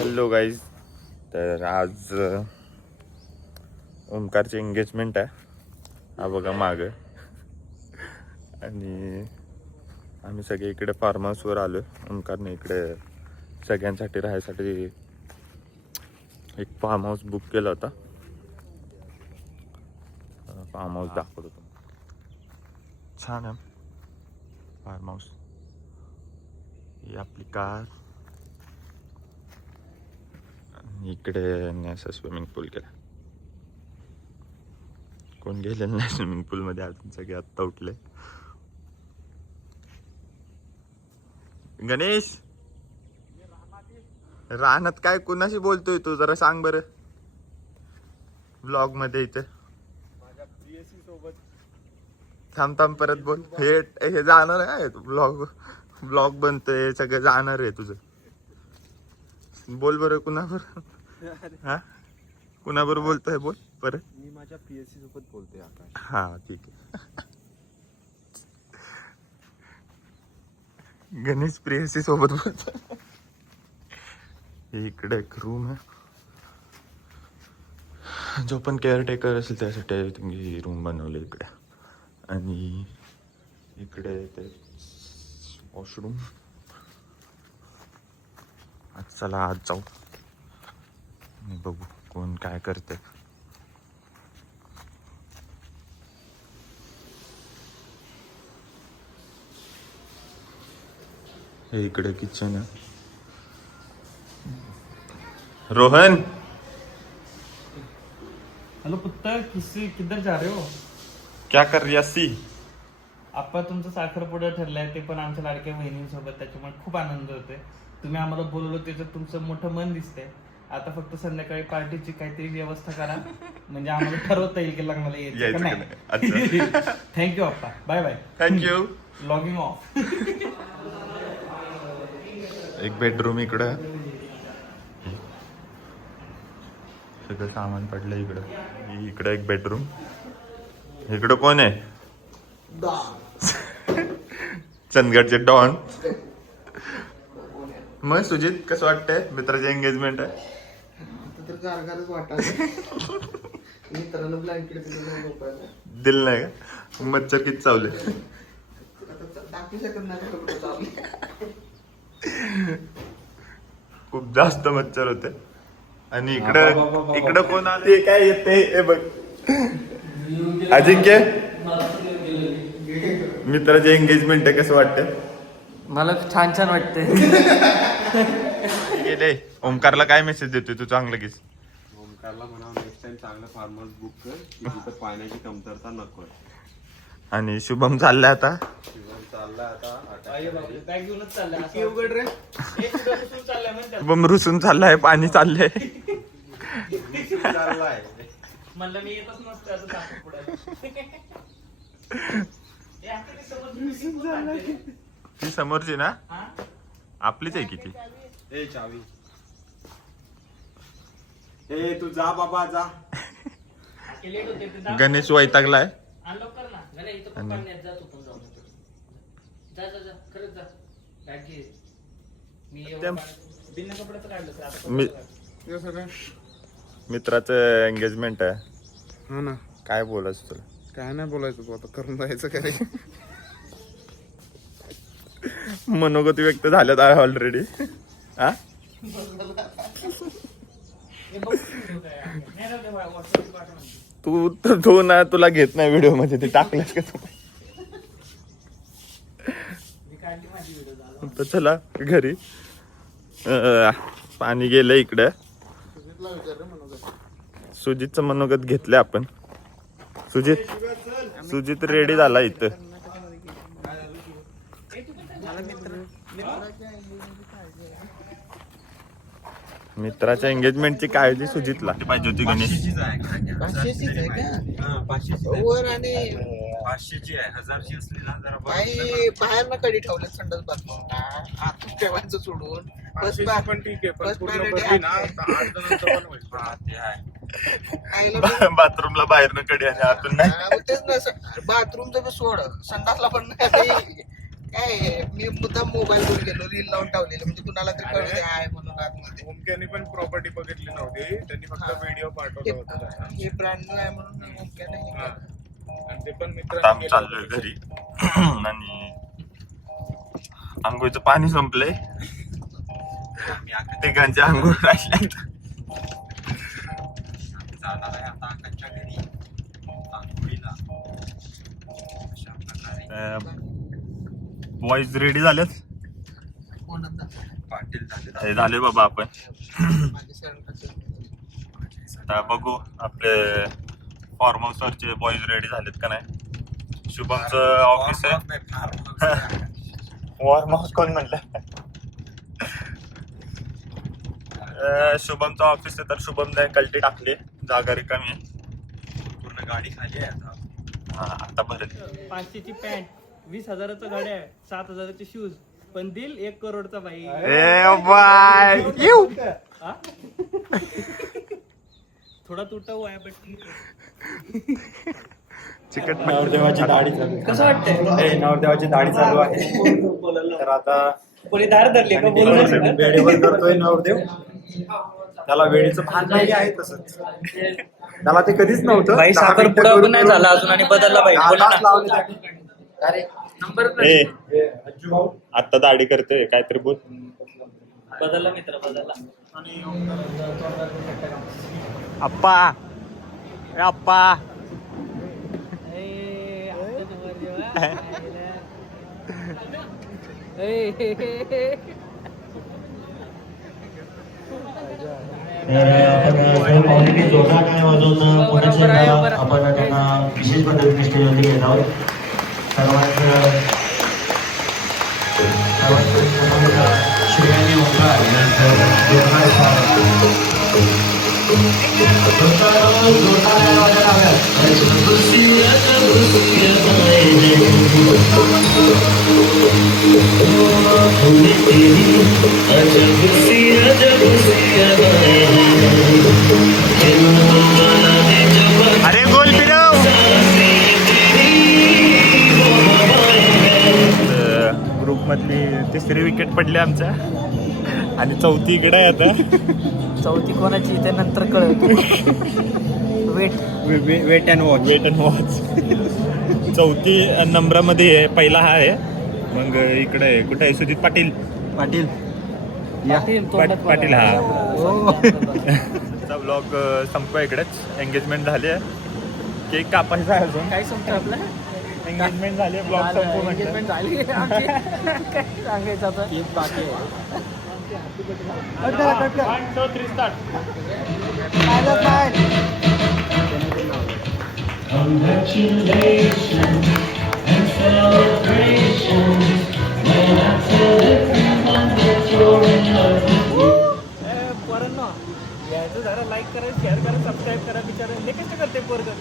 Hello guys, तर आज ओमकारची engagement आहे. हा बघा माग. आणि आम्ही सगळे इकडे फार्म हाऊसवर आलो. ओमकारने इकडे सगळ्यांसाठी राहायसाठी एक फार्म हाऊस बुक केला होता. फार्म हाऊस दाखवतो तो. छान आहे फार्म हाऊस. ही आपली कार. इकडे असं स्विमिंग पूल केला. कोण गेलेलं नाही स्विमिंग पूल मध्ये अजून, सगळे आत्ता उठले. गणेश, रानात काय कोणाशी बोलतोय तू? जरा सांग बरं. ब्लॉग मध्ये इथे थांब परत बोल. हे जाणार आहे ब्लॉग बनतोय, सगळं जाणार आहे तुझं. बोल बरं. कुणाबर हा कुणाबर बोलतोय? बोल परत. मी माझ्या पीएससी सोबत बोलतोय आकाश. हा ठीक आहे. गणेश प्रेयसी सोबत बोलतो. इकडे एक रूम आहे. जो पण केअरटेकर असेल त्यासाठी तुम्ही रूम बनवले इकडे. आणि इकडे ते वॉशरूम. आज चला आज जाऊ आणि बघू कोण काय करते. हे इकडे किचन आहे. रोहन, हेलो पुत्र, किधर जा रहे हो? क्या कर रही सी? आप्पा तुमचं साखरपुडा ठरलंय, ते पण आमच्या लाडक्या बहिणींसोबत. त्याच्यामुळे खूप आनंद होतोय. तुम्ही आम्हाला बोलवलं त्याच्यात तुमचं मोठं मन दिसतंय. आता फक्त संध्याकाळी पार्टीची काहीतरी व्यवस्था करा, म्हणजे आम्हाला ठरवता येईल की लग्नाला यायचं का नाही. थँक्यू आप्पा. Bye bye. Thank you. Logging off. एक बेडरूम इकडं. सगळं सामान पडलं इकडं. इकडं एक बेडरूम. इकडं कोण आहे? चंदगडचे डॉन. मग सुजित, कसं वाटतंय? मित्राची एंगेजमेंट आहे. दिल नाही का? मच्छर किती चावले? खूप जास्त मच्छर होते. आणि इकडं कोण आलं? ते काय येते हे बघ. अजिंक्य, मित्राची एंगेजमेंट आहे, कसं वाटतं? मला छान छान वाटतंय. गेले. ओमकारला काय मेसेज देतोय तू? चांगलं की ओमकारला म्हणा नेक्स्ट टाइम चांगलं फार्म हाऊस बुक कर की तिथं पाण्याची कमतरता नको. आणि शुभम चाललाय आता. शुभम रुसून चाललाय, पाणी चाललंय. म्हणलं मी येतच नसतं असं साखरपुड्याला. ती समोरची ना? आपलीच आहे किती? ए चावी. ए तू जा बाबा जा. गणेश वैतागलाय. मित्राचं एंगेजमेंट आहे. हो ना. काय बोलायचं तुला? काय नाही बोलायचं तू आता, करून जायचं काय. मनोगत व्यक्त झाल्यात आहे ऑलरेडी. हा तू ना, तुला घेत नाही व्हिडिओ मध्ये. ते टाकलंस का तू? तर चला घरी. पाणी गेलं इकडं. सुजितचं मनोगत घेतलं आपण. सुजित रेडी झाला इथं. मित्राच्या एंगेजमेंटची काळजी सुजितला पाहिजे होती. गणेश 500ची आहे, 1000ची असली ना जरा बाहेर ना कडी ठेवले संडास बाथरूम आतून ठेवायचं सोडून. पण ठीक आहे, पण पूर्ण भरली ना 8 जणांचं पण होईल. ते आहे. आईला बाथरूमला बाहेरनं कडी आणि आतून नाही. तेच ना बाथरूम जर सोड संडासला पण नाही. काय मी मुद्दा मोबाईल वर गेलो रील लावून ठेवलेलं म्हणजे कुणाला तरी कळू दे आहे म्हणून आतमध्ये. ओमक्याने पण प्रॉपर्टी बघितली नव्हती, त्यांनी फक्त व्हिडिओ पाठवला होता त्याचा. हे ब्रँड न्यू आहे म्हणून मुमक्या नाही. हा. आणि ते पण आता आम्ही मित्रांनी चाललोय घरी आणि आंघोळीचं पाणी संपलंय. तिघांचे आंघोळ राहिले. जाणार आहे आता आकाशच्या घरी आंघोळीला. अशा प्रकारे वॉइस रेडी झालेत. पाटील झाले. हे झाले बाबा आपण. माझे सण कसं आता बघू आपले फॉर्म हाऊसवरचे बॉईज रेडी झालेत का नाही. शुभमचं ऑफिस आहे. वॉर्म हाऊस कोण म्हणलं. शुभमचं ऑफिस आहे तर शुभमने कल्टी टाकली. जागा रिकामी आहे. पूर्ण गाडी खाली आहे आता. हा, आता भरेल. 500ची पॅन्ट, 20,000चं घड्याळ, 7,000चे शूज, पण दिल 1 करोडचा बाई. ए बाय हा? थोडा तुटा हुआ है बट ठीक है. चिकट नवरदेवाची दाढी चालू कसं वाटतंय? नवरदेवाची दाढी चालू आहे. तर आता कोणी धार धरली का बोलू शकत? वेळेवर करतोय नवरदेव. त्याला वेळेचं भान नाही आहे तसंच. त्याला ते कधीच नव्हतं. बाई 10 साखर मिनिटं पुडा पण करून नाही झाला अजून आणि बदलला बाई. 10 बोला तास ना. लावले त्याने. ए अज्जू भाऊ. आता दाढी करतोय काहीतरी बोल. बदलला मित्र बदलला. अप्पा ए अप्पा. तर आपण पाहुणे जोरदार काय वाजवून पुण्याचे आपण त्यांना विशेष पद्धतीने स्टेजवरती घेत आहोत. सर्वात श्रेयाने ओंकार नंतर जोरदार जोरदार काय वाजायला अरे गोल फिरव. ग्रुप मधली तिसरी विकेट पडली आमच्या आणि चौथी इकडे आहे आता. चौथी कोणाची ते नंतर कळत. Wait and watch. Wait and watch. चौथी नंबरामध्ये आहे. पहिला हा आहे. मग इकडे आहे. कुठे आहे सुजित पाटील. पाटील पाटील हा. ब्लॉग संपवा इकडेच. एंगेजमेंट झाली आहे. केक कापायचा आहे अजून. काय संपतं आपलं? एंगेजमेंट झाली आहे. ब्लॉग संपू म्हटलं. एंगेजमेंट झाली आमची. काय सांगायचं आता? केक बाकी आहे. 1, 2, 3 start. Congratulations and celebrations when I tell everyone that you're in love with me. पोरांनो यायचं जरा लाईक करा, शेअर करा, सबस्क्राईब करा. बिचारा हे कसे करते पोरगं.